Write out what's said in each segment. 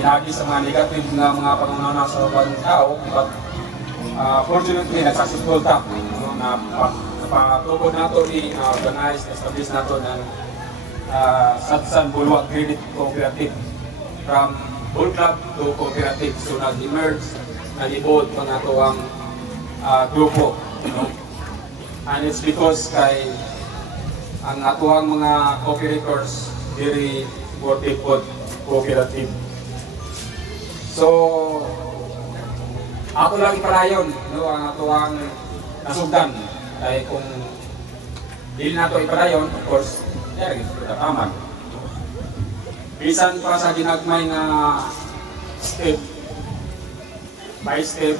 pinagi sa mga negative na mga pangunana sa ibang tao, but fortunately, nag-successful ta. Napatugod nato ni organize, establish nato ng Satsan Bulwak Credit Cooperative from Bull Club to Cooperative. So nag-emerge, nag-evolve pa nato ang grupo. And it's because kay ang atuang mga cooperators very supportive cooperative. So ako lang ipalayon, no, ang atuang nasugdan. Kaya kung hindi nato ipalayon, of course, yari, tataman. Bisan pa sa ginagmay na step by step,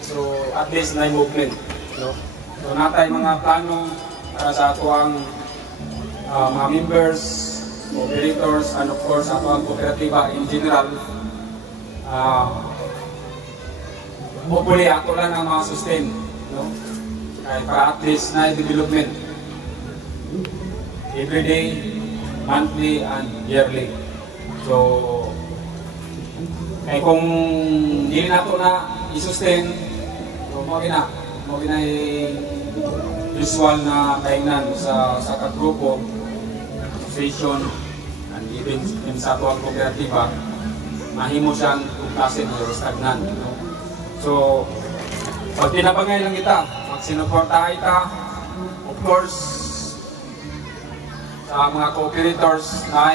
so at least na movement. No? So natay mga plano para sa atuang mga members, operators, and of course atuang kooperatiba in general. Hopefully ato lang ang mga sustain, no? Kaya para at least na development every day, monthly, and yearly. So kaya kung hindi nato na i-sustain, so mo gina visual na kaingnan sa kagrupo, association, and even sa atuang kooperatiba, mahimo siyang tuklasin o stagnan. No? So, pag pinabangay lang kita, magsinuportahay ka, of course, sa mga cooperators na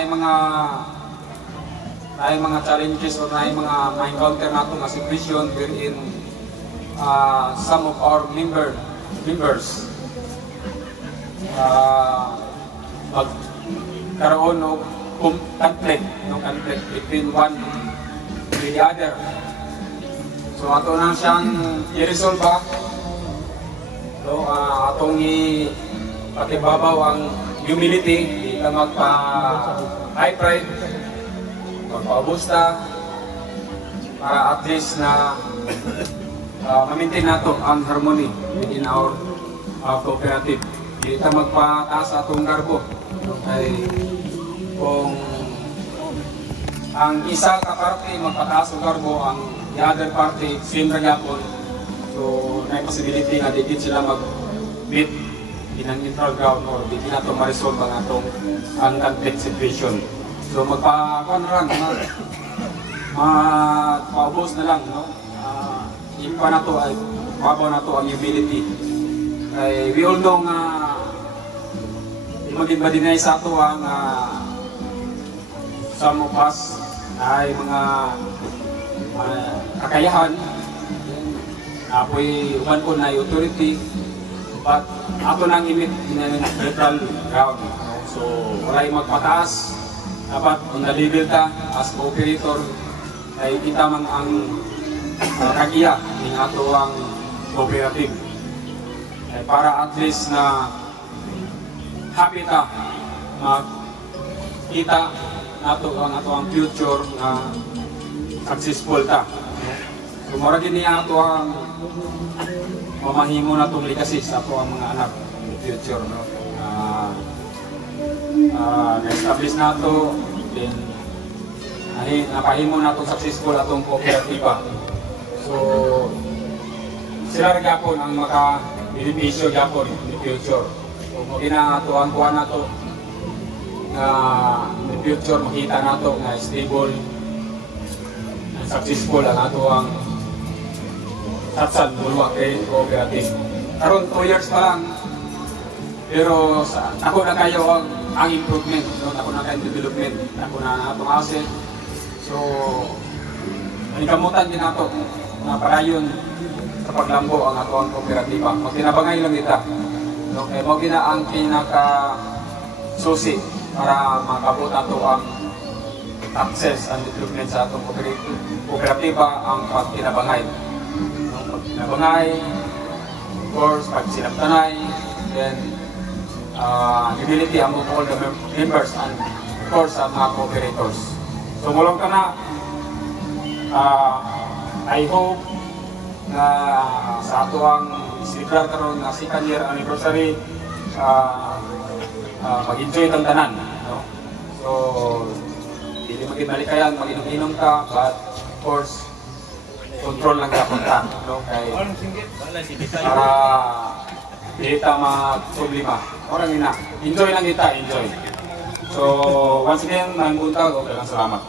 ay mga challenges o na ay mga ma-encounter nato na situation wherein some of our members magkaroon ng conflict between one with the other. So ato na siyang i-resolve ba? So atong ipatibabaw ang humility, di ka magpa-high pride, magpa-abusta, para at least na ma-maintain nato ang harmony within our cooperative. Di ka magpataas atong garbo. Ay, kung ang isa ka parte magpataas ang garbo, ang the other party, same na yapon. So, may possibility na di sila mag-meet in an neutral ground or di na ito ma-resolve ang conflict situation. So, magpa-kuha na lang, magpa-ubos na lang, no? Ipa na ito ay, pabaw na ito ang humility. We all know nga, maging madinay sa ito ang some of us ay mga kakayahan, apoy uban ko na authority, but ato nang imit in a neutral ground. So walay magpataas, dapat on the level ta as cooperator ay kita man ang kagiya ng ato ang cooperative ay para at least na happy ta kita nato ang future na successful ta. So mara din niya ato ang mamahimo na itong legacy sa ato ang mga anak in future, no? Na-establish na ito, then napahimo na itong successful atong kooperatiba. So sila rin yapon ang maka-benepisyo yapon in future. So magina ito ang kuha na ito na in future makita na ito na stable, successful ang ato ang Satsan Bulwak Credit Cooperative. Karon 2 years pa lang, pero ako na kayo ang improvement, no? Ako na kayo development, ako na atong asset. So, nikamutan din nato na parayon sa paglambo ang ato ang kooperatiba. Magtinabangay lang kita. Okay, mo gina ang pinaka susi para makabot ato ang access and development sa atong kooperatiba ang pagtinabangay. Pagtinabangay, of course, pagsinabtanay, then humility among all the members and of course ang mga cooperators. So mulong ka na, I hope na sa ato ang celebrar karon na 2nd year anniversary, mag-enjoy ng tanan, no? So Dili magibalik mag-inom-inom ka, but of course, control lang ka punta, no? Kay para di ta mag-problema. Orang ina, enjoy lang kita, enjoy. So, once again, maraming buntag, okay lang, salamat.